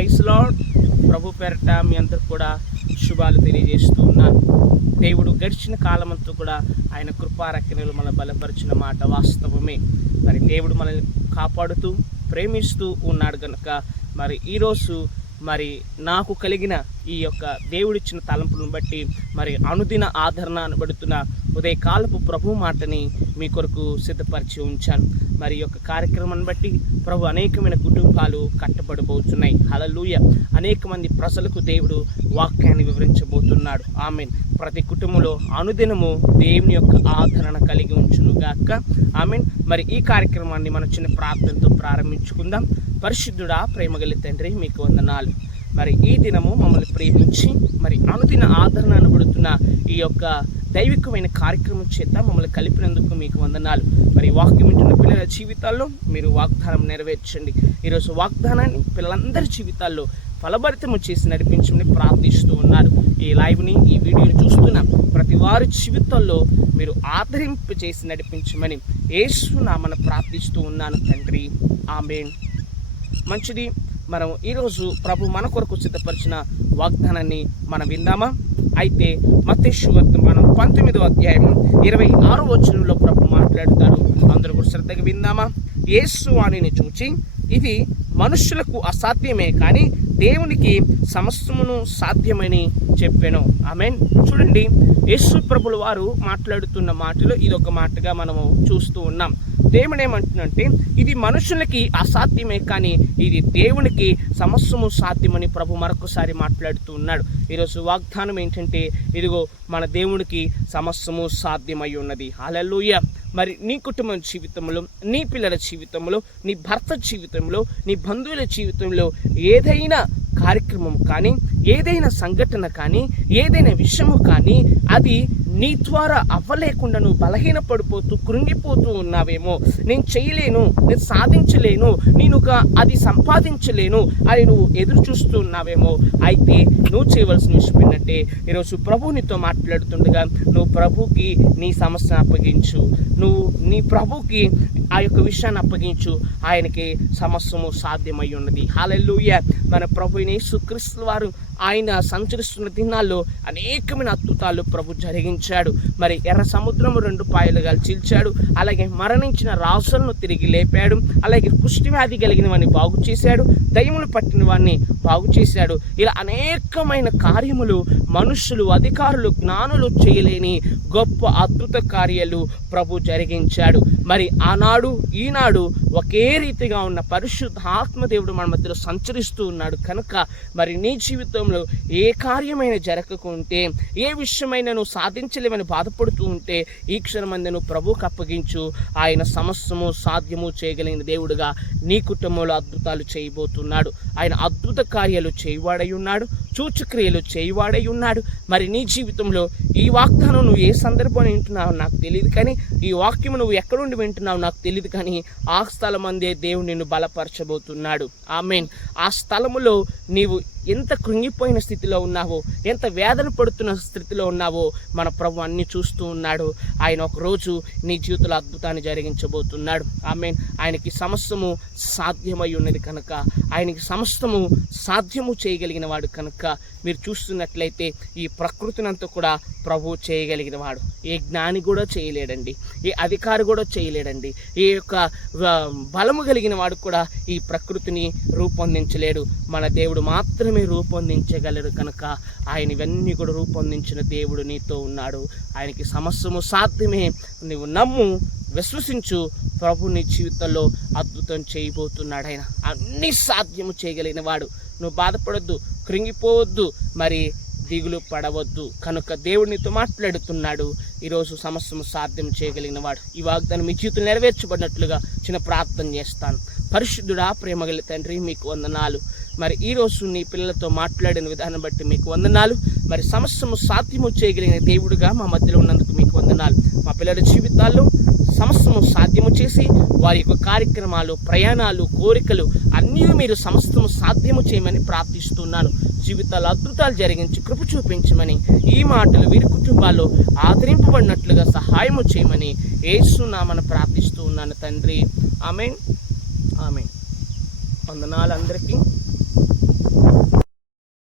Praise lord. ప్రభు పేరట మీ అందరికి కూడా శుభాలు తెలియజేస్తూ ఉన్నాను. దేవుడు గడిచిన కాలమంతా కూడా ఆయన కృపారక్షణలు మన బలపరిచిన మాట వాస్తవమే. మరి దేవుడు మనల్ని కాపాడుతూ ప్రేమిస్తూ ఉన్నాడు కనుక మరి ఈరోజు మరి నాకు కలిగిన ఈ యొక్క దేవుడిచ్చిన తలంపులను బట్టి మరి అనుదిన ఆదరణ అనబడుతున్న ఉదయకాలపు ప్రభు మాటని మీ కొరకు సిద్ధపరిచి ఉంచాను. మరి ఈ యొక్క కార్యక్రమాన్ని బట్టి ప్రభు అనేకమైన కుటుంబాలు కట్టబడబోతున్నాయి. హల్లెలూయా. అనేక మంది ప్రజలకు దేవుడు వాక్యాన్ని వివరించబోతున్నాడు. ఆమేన్. ప్రతి కుటుంబంలో అనుదినము దేవుని యొక్క ఆదరణ కలిగి ఉంచునుగాక. ఆమేన్. మరి ఈ కార్యక్రమాన్ని మనం చిన్న ప్రార్థనతో ప్రారంభించుకుందాం. పరిశుద్ధుడా, ప్రేమగల తండ్రి, మీకు వందనాలు. మరి ఈ దినము మమ్మల్ని ప్రేమించి మరి అనుదిన ఆదరణ అనబడుతున్న ఈ యొక్క దైవికమైన కార్యక్రమం చేత మమ్మల్ని కలిపినందుకు మీకు వందనాలు. మరి వాక్యం వింటున్న పిల్లల జీవితాల్లో మీరు వాగ్దానం నెరవేర్చండి. ఈరోజు వాగ్దానాన్ని పిల్లలందరి జీవితాల్లో ఫలభరితము చేసి నడిపించమని ప్రార్థిస్తూ ఉన్నారు. ఈ లైవ్ని, ఈ వీడియోని చూస్తున్న ప్రతి వారి జీవితాల్లో మీరు ఆదరింపు చేసి నడిపించమని యేసు నామమున ప్రార్థిస్తూ ఉన్నాను తండ్రి. ఆమేన్. మంచిది. మనం ఈరోజు ప్రభు మన కొరకు సిద్ధపరిచిన వాగ్దానాన్ని మనం విందామా? అయితే మత్తయి సువార్త మనం 19వ అధ్యాయం 26వ వచనంలో ప్రభు మాట్లాడుతాడు. అందరూ కూడా శ్రద్ధగా విందామా? యేసు వానిని చూచి, ఇది మనుషులకు అసాధ్యమే కానీ దేవునికి సమస్తమును సాధ్యమని చెప్పాను. ఆమేన్. చూడండి, యేసు ప్రభుల వారు మాట్లాడుతున్న మాటలో ఇదొక మాటగా మనము చూస్తూ ఉన్నాం. దేవుడు ఏమంటున్నంటే, ఇది మనుషులకి అసాధ్యమే కానీ ఇది దేవునికి సమస్తము సాధ్యమని ప్రభు మరొకసారి మాట్లాడుతూ ఉన్నాడు. ఈరోజు వాగ్దానం ఏంటంటే, ఇదిగో మన దేవునికి సమస్తము సాధ్యమై ఉన్నది. హల్లెలూయా. మరి నీ కుటుంబం జీవితంలో, నీ పిల్లల జీవితంలో, నీ భర్త జీవితంలో, నీ బంధువుల జీవితంలో ఏదైనా కార్యక్రమం కానీ, ఏదైనా సంఘటన కానీ, ఏదైనా విషయము కానీ అది నీ ద్వారా అవ్వలేకుండా నువ్వు బలహీనపడిపోతూ కృంగిపోతూ ఉన్నావేమో, నేను చేయలేను, నేను సాధించలేను, నేను అది సంపాదించలేను అని నువ్వు ఎదురు చూస్తూ ఉన్నావేమో, అయితే నువ్వు చేయవలసిన విషయం ఏంటంటే, ఈరోజు ప్రభు నీతో మాట్లాడుతుండగా నువ్వు ప్రభుకి నీ సమస్యను అప్పగించు. నువ్వు నీ ప్రభుకి ఆ యొక్క విషయాన్ని అప్పగించు. ఆయనకి సమస్తము సాధ్యమై ఉన్నది. హల్లెలూయా. మన ప్రభు యేసుక్రీస్తు వారు ఆయన సంచరిస్తున్న దినాల్లో అనేకమైన అద్భుతాలు ప్రభు జరిగించాడు. మరి ఎర్ర సముద్రము 2 పాయలుగా చీల్చాడు. అలాగే మరణించిన రాజులను తిరిగి లేపాడు. అలాగే కుష్ఠవ్యాధి కలిగిన వాడిని బాగు చేశాడు. దయ్యములు పట్టిన వాడిని బాగు చేశాడు. ఇలా అనేకమైన కార్యములు మనుషులు, అధికారులు, జ్ఞానులు చేయలేని గొప్ప అద్భుత కార్యాలు ప్రభు జరిగించాడు. మరి ఆనాడు ఈనాడు ఒకే రీతిగా ఉన్న పరిశుద్ధ ఆత్మదేవుడు మన మధ్యలో సంచరిస్తూ ఉన్నాడు కనుక మరి నీ జీవితంలో ఏ కార్యమైన జరగకుంటే, ఏ విషయమైనా నువ్వు సాధించలేమని బాధపడుతూ ఉంటే ఈ క్షణమందు నువ్వు ప్రభువుకు అప్పగించు. ఆయన సమస్తము సాధ్యము చేయగలిగిన దేవుడుగా నీ కుటుంబంలో అద్భుతాలు చేయబోతున్నాడు. ఆయన అద్భుత కార్యాలు చేయవాడై ఉన్నాడు, సూచక్రియలు చేయవాడై ఉన్నాడు. మరి నీ జీవితంలో ఈ వాగ్దానం నువ్వు ఏ సందర్భంలో వింటున్నావు నాకు తెలియదు, కానీ ఈ వాక్యం నువ్వు ఎక్కడుండి వింటున్నావు నాకు తెలియదు, కానీ ఆ స్థలం అందే దేవుడు నిన్ను బలపరచబోతున్నాడు. ఆమేన్. ఆ స్థలములో నీవు ఎంత కృంగిపోయిన స్థితిలో ఉన్నావో, ఎంత వేదన పడుతున్న స్థితిలో ఉన్నావో మన ప్రభు అన్ని చూస్తూ ఉన్నాడు. ఆయన ఒకరోజు నీ జీవితంలో అద్భుతాన్ని జరిగించబోతున్నాడు. ఆమేన్. ఆయనకి సమస్తము సాధ్యమై ఉన్నది కనుక, ఆయనకి సమస్తము సాధ్యము చేయగలిగిన వాడు కనుక మీరు చూస్తున్నట్లయితే ఈ ప్రకృతినంతా కూడా ప్రభు చేయగలిగిన వాడు. ఏ జ్ఞాని కూడా చేయలేడండి, ఏ అధికారి కూడా చేయలేడండి, ఏ యొక్క బలము కలిగిన వాడు కూడా ఈ ప్రకృతిని రూపొందించలేడు. మన దేవుడు మాత్రమే రూపొందించగలడు కనుక ఆయన ఇవన్నీ కూడా రూపొందించిన దేవుడు నీతో ఉన్నాడు. ఆయనకి సమస్తము సాధ్యమే. నువ్వు నమ్ము, విశ్వసించు. ప్రభు నీ జీవితంలో అద్భుతం చేయబోతున్నాడు. ఆయన అన్ని సాధ్యము చేయగలిగిన వాడు. నువ్వు బాధపడొద్దు, కృంగిపోవద్దు, మరి దిగులు పడవద్దు. కనుక దేవుడు నీతో మాట్లాడుతున్నాడు. ఈరోజు సమస్తము సాధ్యం చేయగలిగిన వాడు. ఈ వాగ్దానం మీ జీవితం నెరవేర్చబడినట్లుగా చిన్న ప్రార్థన చేస్తాను. పరిశుద్ధుడా, ప్రేమగల తండ్రి, మీకు వందనాలు. మరి ఈరోజు నీ పిల్లలతో మాట్లాడిన విధానం బట్టి మీకు వందనాలు. మరి సమస్తము సాధ్యము చేయగలిగిన దేవుడుగా మా మధ్యలో ఉన్నందుకు మీకు వందనాలు. మా పిల్లల జీవితాల్లో సమస్తము సాధ్యము చేసి వారి యొక్క కార్యక్రమాలు, ప్రయాణాలు, కోరికలు అన్నీ మీరు సమస్తము సాధ్యము చేయమని ప్రార్థిస్తున్నాను. జీవితాలు అద్భుతాలు జరిగించి కృప చూపించమని, ఈ మాటలు వీరి కుటుంబాల్లో ఆదరింపబడినట్లుగా సహాయము చేయమని యేసు నామమున ప్రార్థిస్తూ ఉన్నాను తండ్రి. ఆమేన్. ఆమేన్. వందనాలు అందరికీ.